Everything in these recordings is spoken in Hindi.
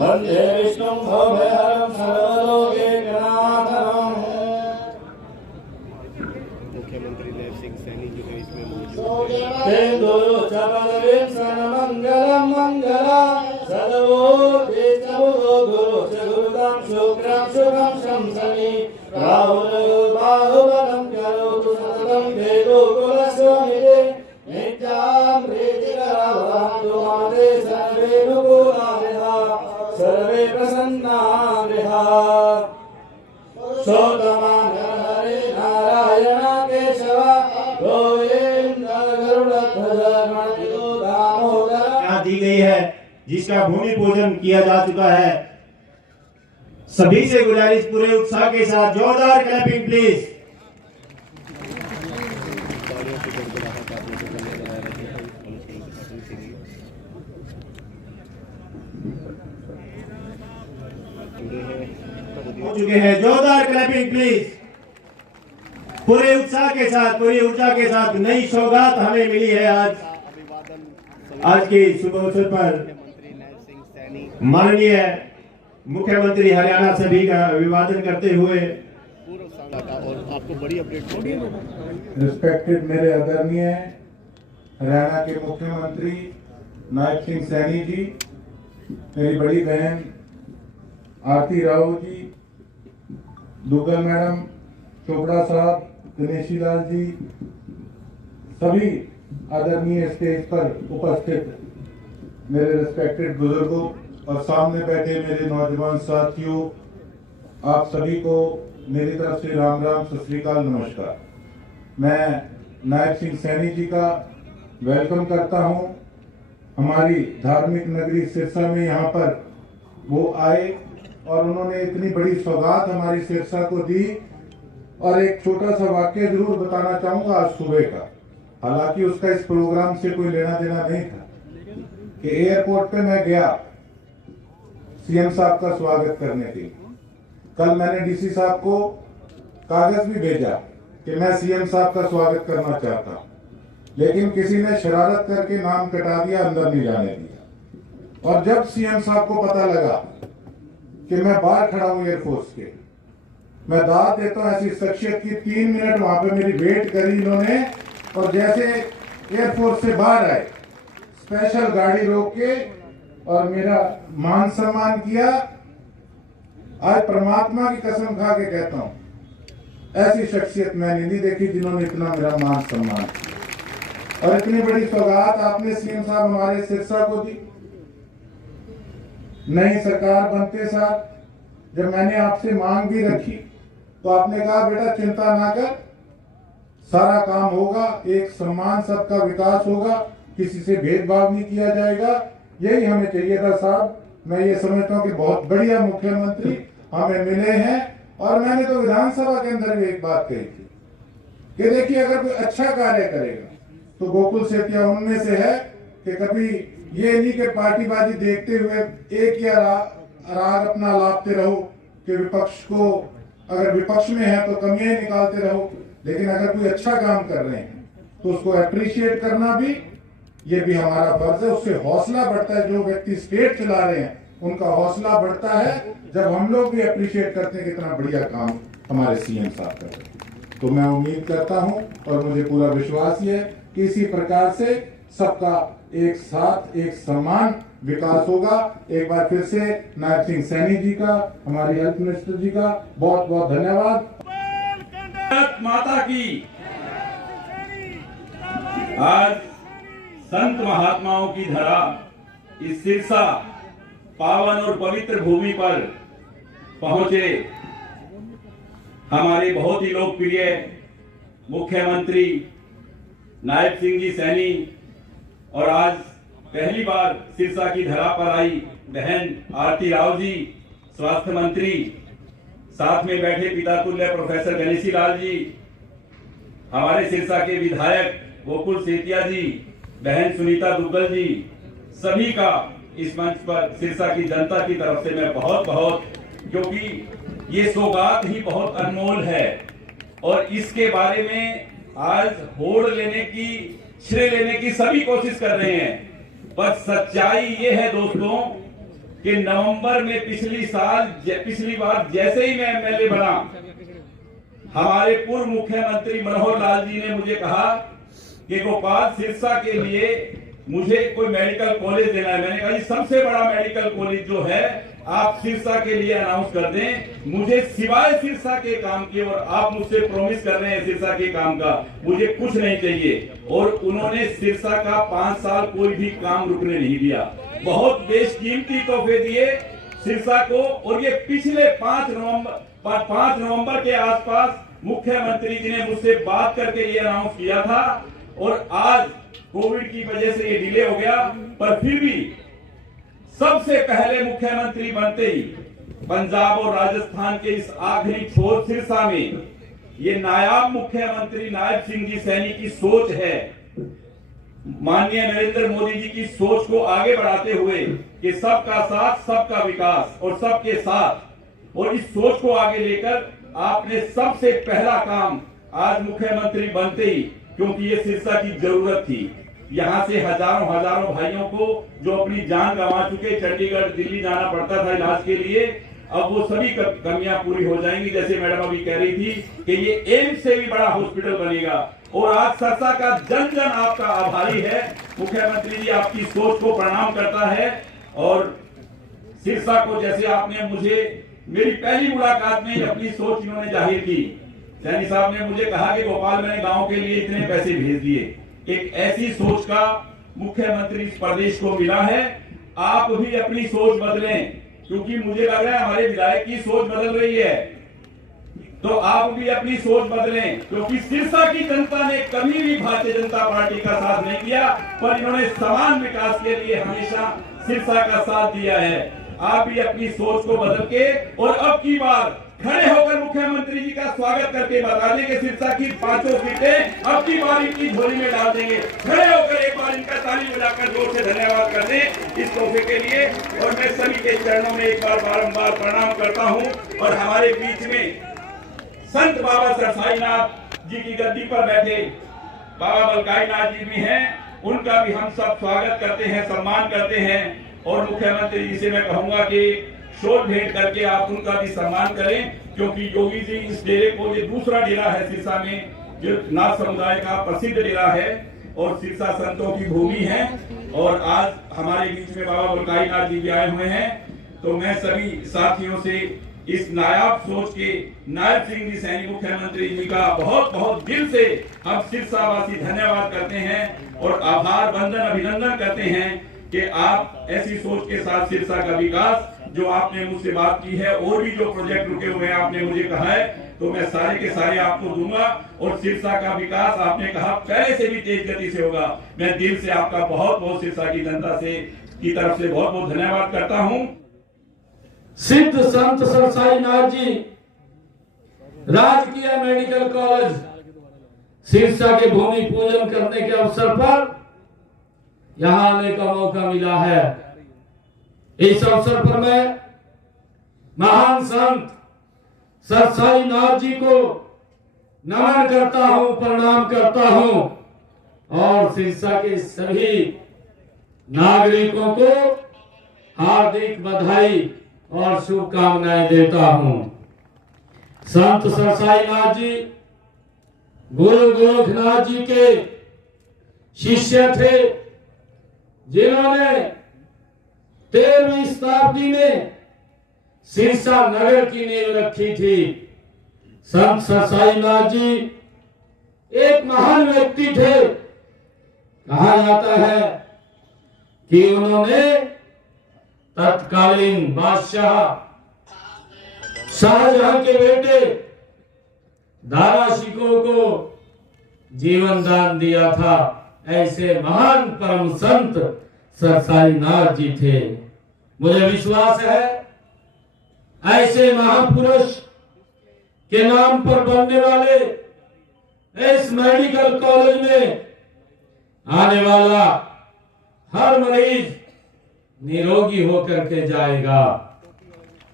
वंदे विष्णुं भवभयहरं सर्वलोकैकनाथम्। मुख्यमंत्री नायब सिंह सैनी जो है इसमें मौजूद तेन्दुरु च पदवीं सर्वमङ्गलं मङ्गलं सदवोति च बुधो गुरु च गुरुतं शुक्रं शुभं शंसनि राहुलो बाहुबलं करोतु सततं केतु कुलस्वामिने नित्यां प्रीतिकरवन्तु मते सर्वे नुकूलाः सर्वे प्रसन्नाः। सोतमान हरे नारायण केशव गोविंद गरुड़ध्वज मणितो दामोदर दी गई है, जिसका भूमि पूजन किया जा चुका है। सभी से गुजारिश पूरे उत्साह के साथ जोरदार क्लैपिंग प्लीज। तालियों से गड़गड़ाहट आप लोगों को नजर आ रही है। हो चुके हैं, जोरदार क्लैपिंग प्लीज। पूरे उत्साह के साथ, पूरी ऊर्जा के साथ नई सौगात हमें मिली है आज के शुभ अवसर पर। मुख्यमंत्री नायब सिंह सैनी माननीय मुख्यमंत्री हरियाणा सभी का अभिवादन करते हुए पूर्व सांसद का और आपको बड़ी अपडेट देंगे। रिस्पेक्टेड मेरे आदरणीय हरियाणा के मुख्यमंत्री नायब सिंह सैनी जी, मेरी बड़ी बहन आरती राव जी, दुग्गल मैडम, चोपड़ा साहब, दिनेशी लाल जी, सभी आदरणीय स्टेज पर उपस्थित मेरे रिस्पेक्टेड बुजुर्गों और सामने बैठे मेरे नौजवान साथियों, आप सभी को मेरी तरफ से राम राम, सत श्री अकाल, नमस्कार। मैं नायब सिंह सैनी जी का वेलकम करता हूं। हमारी धार्मिक नगरी सिरसा में यहाँ पर वो आए और उन्होंने इतनी बड़ी सौगात हमारी सिरसा को दी। और एक छोटा सा वाक्य जरूर बताना चाहूंगा आज सुबह का, हालांकि उसका इस प्रोग्राम से कोई लेना देना नहीं था, कि एयरपोर्ट पे मैं गया सीएम साहब का स्वागत करने के लिए। कल मैंने डीसी साहब को कागज भी भेजा कि मैं सीएम साहब का स्वागत करना चाहता हूं, लेकिन किसी ने शरारत करके नाम कटा दिया, अंदर नहीं जाने दिया। और जब सीएम साहब को पता लगा कि मैं बाहर खड़ा हूं एयरफोर्स के, मैं दाद देता हूं ऐसी शख्सियत की, 3 मिनट वहां पे मेरी वेट करी इन्होंने, और जैसे एयरफोर्स से बाहर आए स्पेशल गाड़ी रोक के और मेरा मान सम्मान किया। आज परमात्मा की कसम खा के कहता हूं, ऐसी शख्सियत मैंने नहीं देखी जिन्होंने इतना मेरा मान सम्मान किया। और इतनी बड़ी सौगात आपने सीएम साहब हमारे सिरसा को दी। नई सरकार बनते साथ जब मैंने आपसे मांग भी रखी तो आपने कहा बेटा चिंता ना कर, सारा काम होगा, एक सम्मान, सबका विकास होगा, किसी से भेदभाव नहीं किया जाएगा। यही हमें चाहिए था साहब। मैं ये समझता हूँ कि बहुत बढ़िया मुख्यमंत्री हमें मिले हैं। और मैंने तो विधानसभा के अंदर भी एक बात कही थी कि देखिए, अगर कोई अच्छा कार्य करेगा तो गोकुल सेतिया उनमें से है कि कभी ये नहीं कि पार्टीबाजी देखते हुए एक या राग अपना लापते रहो कि विपक्ष को, अगर विपक्ष में है तो कमियां निकालते रहो, लेकिन अगर कोई अच्छा काम कर रहे हैं तो उसको अप्रिशिएट करना भी, ये भी हमारा फर्ज है। उससे हौसला बढ़ता है। जो व्यक्ति स्टेट चला रहे हैं उनका हौसला बढ़ता है जब हम लोग भी अप्रिशिएट करते हैं कितना बढ़िया काम हमारे सीएम साहब कर रहे हैं। तो मैं उम्मीद करता हूं और मुझे पूरा विश्वास है कि इसी प्रकार से सबका एक साथ एक समान विकास होगा। एक बार फिर से नायब सिंह सैनी जी का, हमारी हेल्थ मिनिस्टर जी का बहुत बहुत धन्यवाद। माता की आज संत महात्माओं की धरा इस सिरसा पावन और पवित्र भूमि पर पहुंचे हमारे बहुत ही लोकप्रिय मुख्यमंत्री नायब सिंह जी सैनी, और आज पहली बार सिरसा की धरा पर आई बहन आरती राव जी स्वास्थ्य मंत्री, साथ में बैठे पिता तुल्य प्रोफेसर गणेशी लाल जी, हमारे सिरसा के विधायक गोकुल सेतिया जी, बहन सुनीता दुग्गल जी, सभी का इस मंच पर सिरसा की जनता की तरफ से मैं बहुत बहुत, क्योंकि ये सौगात ही बहुत अनमोल है और इसके बारे में आज होड़ लेने की, श्रेय लेने की सभी कोशिश कर रहे हैं, पर सच्चाई ये है दोस्तों कि नवंबर में पिछली बार जैसे ही मैं एमएलए बना, हमारे पूर्व मुख्यमंत्री मनोहर लाल जी ने मुझे कहा कि गोपाल सिरसा के लिए मुझे कोई मेडिकल कॉलेज देना है। मैंने कहा जी सबसे बड़ा मेडिकल कॉलेज जो है आप सिरसा के लिए अनाउंस कर दें, मुझे सिवाय सिरसा के काम के, और आप मुझसे प्रॉमिस कर रहे हैं सिरसा के काम का, मुझे कुछ नहीं चाहिए। और उन्होंने सिरसा का 5 साल कोई भी काम रुकने नहीं दिया, बहुत बेशकीमती तोहफे दिए सिरसा को। और ये पिछले 5 नवंबर के आसपास मुख्यमंत्री जी ने मुझसे बात करके ये अनाउंस किया था, और आज कोविड की वजह से ये डिले हो गया, पर फिर भी सबसे पहले मुख्यमंत्री बनते ही पंजाब और राजस्थान के इस आखिरी छोर सिरसा में ये नायाब मुख्यमंत्री नायब सिंह जी सैनी की सोच है, माननीय नरेंद्र मोदी जी की सोच को आगे बढ़ाते हुए कि सबका साथ सबका विकास और सबके साथ, और इस सोच को आगे लेकर आपने सबसे पहला काम आज मुख्यमंत्री बनते ही, क्योंकि ये सिरसा की जरूरत थी, यहाँ से हजारों भाइयों को जो अपनी जान गंवा चुके, चंडीगढ़ दिल्ली जाना पड़ता था इलाज के लिए, अब वो सभी कमियां पूरी हो जाएंगी। जैसे मैडम अभी कह रही थी कि ये एम्स से भी बड़ा हॉस्पिटल बनेगा, और आज सिरसा का जन जन आपका आभारी है। मुख्यमंत्री जी आपकी सोच को प्रणाम करता है, और सिरसा को जैसे आपने मुझे मेरी पहली मुलाकात में अपनी सोच इन्होंने जाहिर की, सैनी साहब ने मुझे कहा कि गोपाल मैंने गांव के लिए इतने पैसे भेज दिए। एक ऐसी सोच का मुख्यमंत्री इस प्रदेश को मिला है। आप भी अपनी सोच बदलें, क्योंकि मुझे लग रहा है हमारे विधायक की सोच बदल रही है, तो आप भी अपनी सोच बदलें, क्योंकि सिरसा की जनता ने कभी भी भारतीय जनता पार्टी का साथ नहीं किया, पर इन्होंने समान विकास के लिए हमेशा सिरसा का साथ दिया है। आप भी अपनी सोच को बदल के और अब की बार खड़े होकर मुख्यमंत्री जी का स्वागत करके बता दें कि सिरसा की 5 सीटें अब की बार इनकी झोली में डाल देंगे। खड़े होकर एक बार इनका ताली बजाकर जोर से धन्यवाद कर दें इस तोहफे के लिए। और मैं सभी के चरणों में एक बार बारंबार प्रणाम करता हूं। और हमारे बीच में संत बाबा सरसाईनाथ जी की गद्दी पर बैठे बाबा बलकाई नाथ जी भी हैं, उनका भी हम सब स्वागत करते हैं, सम्मान करते हैं। और मुख्यमंत्री जी से मैं कहूंगा कि शोर भेंट करके आप उनका भी सम्मान करें, क्योंकि योगी जी इस डेरे को, ये दूसरा डेरा है सिरसा में जो नाथ समुदाय का प्रसिद्ध डेरा है और सिरसा संतों की भूमि है। और आज हमारे बीच में बाबा बलकाई नाथ जी भी आए हुए हैं, तो मैं सभी साथियों से इस नायाब सोच के नायब सिंह जी सैनी मुख्यमंत्री जी का बहुत बहुत दिल से हम सिरसावासी धन्यवाद करते हैं और आभार वंदन अभिनंदन करते हैं कि आप ऐसी सोच के साथ सिरसा का विकास, जो आपने मुझसे बात की है, और भी जो प्रोजेक्ट रुके हुए हैं आपने मुझे कहा है, तो मैं सारे के सारे आपको दूंगा। और सिरसा का विकास आपने कहा पहले से भी तेज गति से होगा। मैं दिल से आपका बहुत बहुत सिरसा की जनता से की तरफ से बहुत बहुत धन्यवाद करता हूं। सिद्ध संत सरसाईनाथ जी राजकीय मेडिकल कॉलेज सिरसा के भूमि पूजन करने के अवसर पर यहाँ आने का मौका मिला है। इस अवसर पर मैं महान संत सरसाईनाथ जी को नमन करता हूं, प्रणाम करता हूं, और सिरसा के सभी नागरिकों को हार्दिक बधाई और शुभकामनाएं देता हूं। संत सरसाईनाथ जी गुरु गोरखनाथ जी के शिष्य थे, जिन्होंने 13वीं शताब्दी में सिरसा नगर की नींव रखी थी। संत सरसाईनाथ जी एक महान व्यक्ति थे। कहा जाता है कि उन्होंने तत्कालीन बादशाह शाहजहां के बेटे दारा शिकोह को जीवन दान दिया था। ऐसे महान परम संत सरसाईनाथ जी थे। मुझे विश्वास है ऐसे महापुरुष के नाम पर बनने वाले इस मेडिकल कॉलेज में आने वाला हर मरीज निरोगी होकर के जाएगा।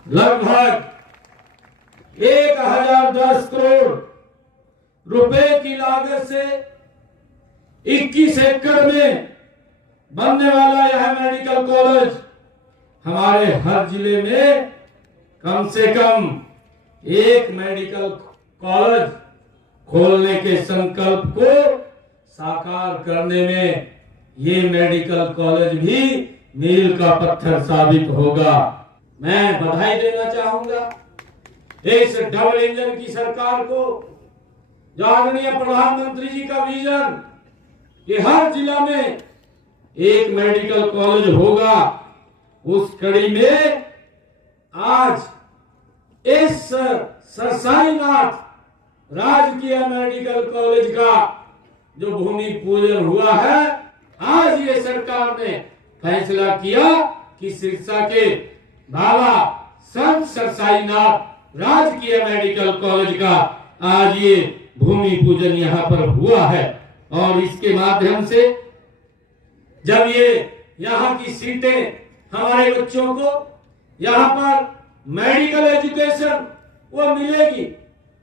लगभग 1010 करोड़ रुपए की लागत से 21 एकड़ में बनने वाला यह मेडिकल कॉलेज हमारे हर जिले में कम से कम एक मेडिकल कॉलेज खोलने के संकल्प को साकार करने में ये मेडिकल कॉलेज भी मील का पत्थर साबित होगा। मैं बधाई देना चाहूंगा इस डबल इंजन की सरकार को, जो आदरणीय प्रधानमंत्री जी का विजन कि हर जिला में एक मेडिकल कॉलेज होगा, उस कड़ी में आज इस सरसाईनाथ राजकीय मेडिकल कॉलेज का जो भूमि पूजन हुआ है, आज ये सरकार ने फैसला किया कि सिरसा के बाबा संत सरसाईनाथ राजकीय मेडिकल कॉलेज का आज ये भूमि पूजन यहाँ पर हुआ है। और इसके माध्यम से जब ये यहाँ की सीटें हमारे बच्चों को यहाँ पर मेडिकल एजुकेशन वो मिलेगी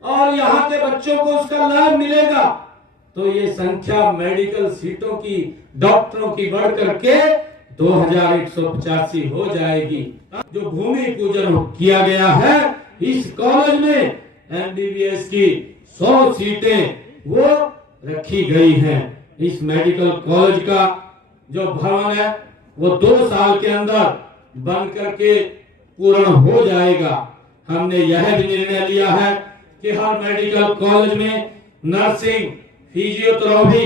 और यहाँ के बच्चों को उसका लाभ मिलेगा, तो ये संख्या मेडिकल सीटों की, डॉक्टरों की बढ़ करके 2185 हो जाएगी। जो भूमि पूजन किया गया है, इस कॉलेज में एमबीबीएस की 100 सीटें वो रखी गई हैं। इस मेडिकल कॉलेज का जो भवन है वो 2 साल के अंदर बन करके पूर्ण हो जाएगा। हमने यह भी निर्णय लिया है कि हर मेडिकल कॉलेज में नर्सिंग, फिजियोथेरेपी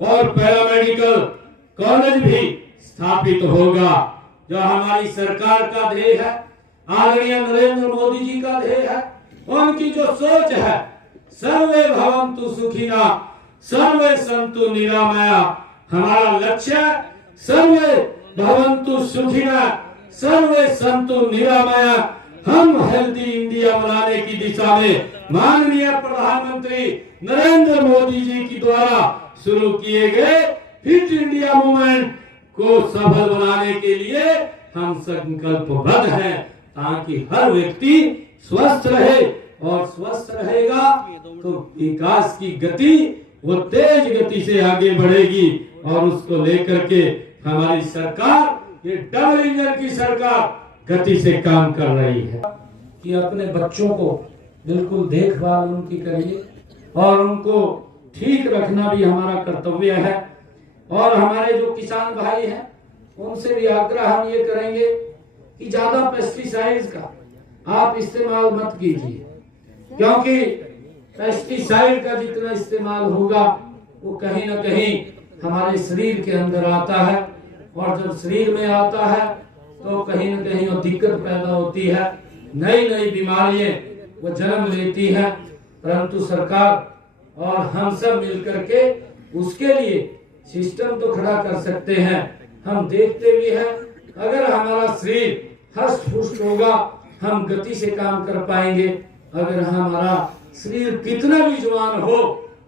और पैरामेडिकल कॉलेज भी स्थापित होगा। जो हमारी सरकार का ध्येय है, आदरणीय नरेंद्र मोदी जी का ध्येय है, उनकी जो सोच है, सर्वे भवन्तु सुखिनः सर्वे सन्तु निरामया, हमारा लक्ष्य सर्वे भवन्तु सुखिनः सर्वे सन्तु निरामया। हम हेल्दी इंडिया बनाने की दिशा में माननीय प्रधानमंत्री नरेंद्र मोदी जी की द्वारा शुरू किए गए फिट इंडिया मूवमेंट को सफल बनाने के लिए हम संकल्पबद्ध हैं, ताकि हर व्यक्ति स्वस्थ रहे, और स्वस्थ रहेगा तो विकास की गति वो तेज गति से आगे बढ़ेगी। और उसको लेकर के हमारी सरकार, ये डबल इंजन की सरकार गति से काम कर रही है कि अपने बच्चों को बिल्कुल देखभाल उनकी करिए और उनको ठीक रखना भी हमारा कर्तव्य है। और हमारे जो किसान भाई हैं उनसे भी आग्रह हम ये करेंगे कि ज्यादा पेस्टिसाइड्स का आप इस्तेमाल मत कीजिए, क्योंकि पेस्टिसाइड का जितना इस्तेमाल होगा वो कहीं ना कहीं हमारे शरीर के अंदर आता है, और जब शरीर में आता है तो कहीं ना कहीं वो दिक्कत पैदा होती है, नई नई बीमारियां वो जन्म लेती हैं। परंतु सरकार और हम सब मिलकर के उसके लिए सिस्टम तो खड़ा कर सकते हैं। हम देखते भी हैं, अगर हमारा शरीर हष्ट पुष्ट होगा हम गति से काम कर पाएंगे। अगर हमारा शरीर कितना भी जवान हो,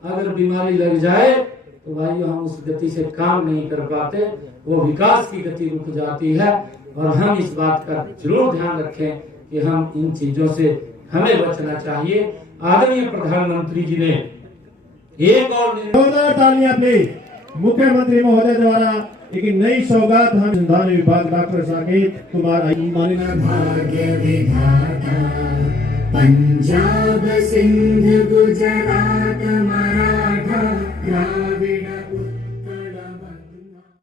अगर बीमारी लग जाए तो भाइयों हम उस गति से काम नहीं कर पाते, वो विकास की गति रुक जाती है। और हम इस बात का जरूर ध्यान रखें कि हम इन चीजों से हमें बचना चाहिए। आदरणीय प्रधानमंत्री जी ने एक और जोरदार तालियां प्लीज मुख्यमंत्री महोदय द्वारा एक नई सौगात हम अनुसंधान विभाग डॉक्टर साकेत कुमार माननीय भाग्य विधाता पंजाब सिंध गुजरात मराठा